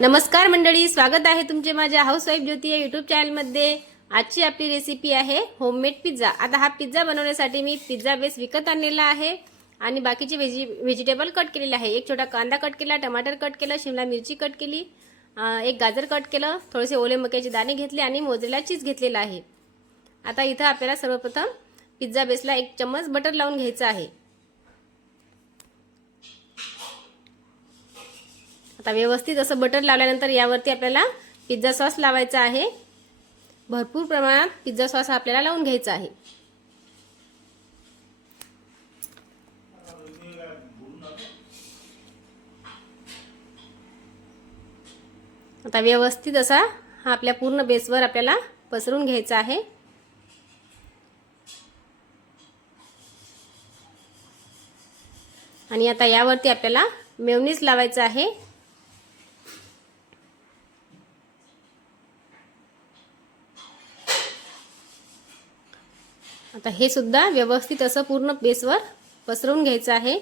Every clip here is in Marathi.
नमस्कार मंडळी स्वागत आहे तुमचे माझ्या हाऊसवाईफ ज्योती या युट्यूब चॅनलमध्ये आजची आपली रेसिपी आहे होममेड पिझ्झा आता हा पिझ्झा बनवण्यासाठी मी पिझ्झा बेस विकत आणलेला आहे आणि बाकीचे व्हेजि व्हेजिटेबल कट केलेले आहे. एक छोटा कांदा कट केला टमाटर कट केला शिमला मिरची कट केली एक गाजर कट केलं थोडेसे ओले मक्याचे दाणे घेतले आणि मोजलेला चीज घेतलेला आहे. आता इथं आपल्याला सर्वप्रथम पिझ्झा बेसला एक चम्मच बटर लावून घ्यायचं आहे. आता व्यवस्थित असं बटर लावल्यानंतर यावरती आपल्याला पिझ्झा सॉस लावायचा आहे. भरपूर प्रमाणात पिझ्झा सॉस आपल्याला लावून घ्यायचा आहे. आता व्यवस्थित असा हा आपल्या पूर्ण बेसवर आपल्याला पसरून घ्यायचा आहे. आणि आता यावरती आपल्याला मेवनीस लावायचं आहे. आता हे सुद्धा व्यवस्थित असं पूर्ण बेसवर पसरवून घ्यायचं आहे.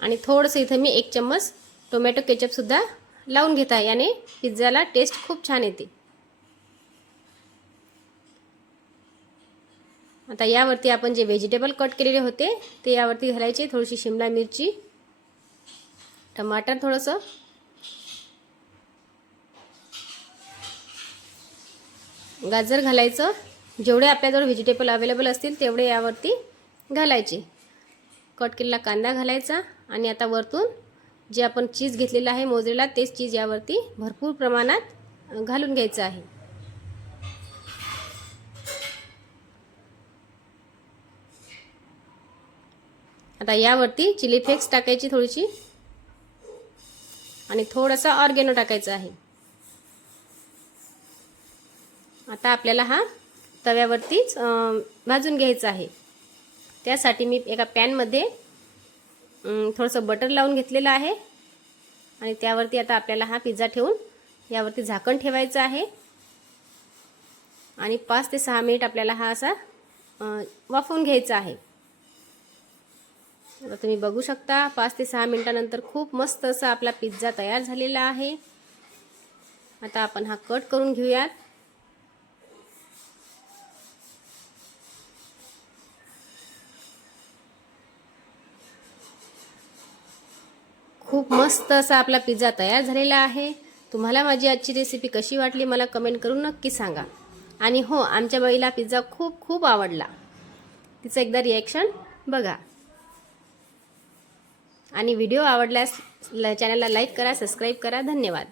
आणि थोडंसं इथं मी एक चम्मच टोमॅटो केचपसुद्धा लावून घेत आहे. याने पिझ्झाला टेस्ट खूप छान येते. आता यावरती आपण जे व्हेजिटेबल कट केलेले होते ते यावरती घालायचे. थोडीशी शिमला मिरची टमाटर थोडंसं गाजर घालायचं. जेवढे आपल्याजवळ व्हेजिटेबल अवेलेबल असतील तेवढे यावरती घालायचे. कट केलेला कांदा घालायचा आणि आता वरतून जे आपण चीज घेतलेलं आहे मोजलेला तेच चीज यावरती भरपूर प्रमाणात घालून घ्यायचं आहे. आता यावरती चिली फ्लेक्स टाकायची थोडीशी आणि थोडासा ऑर्गेनो टाकायचा आहे. आता आपल्याला हा तव्यावरतीच भाजून घ्यायचा आहे. त्यासाठी मी एका पॅनमध्ये थोडंसं बटर लावून घेतलेलं आहे. आणि त्यावरती आता आपल्याला हा पिझ्झा ठेवून यावरती झाकण ठेवायचं आहे. आणि पाच ते सहा मिनिट आपल्याला हा असा वाफवून घ्यायचा आहे. आता तुम्ही बघू शकता पाच ते सहा मिनिटानंतर खूप मस्त असा आपला पिझ्झा तयार झालेला आहे. आता आपण हा कट करून घेऊयात. खूप मस्त असा आपला पिझ्झा तयार झालेला आहे. तुम्हाला माझी आजची रेसिपी कशी वाटली मला कमेंट करून नक्की सांगा. आणि हो आमच्या बाईला पिझ्झा खूप खूप आवडला. तिचं एकदा रिॲक्शन बघा. आणि व्हिडिओ आवडल्यास चॅनलला लाईक करा सबस्क्राईब करा. धन्यवाद.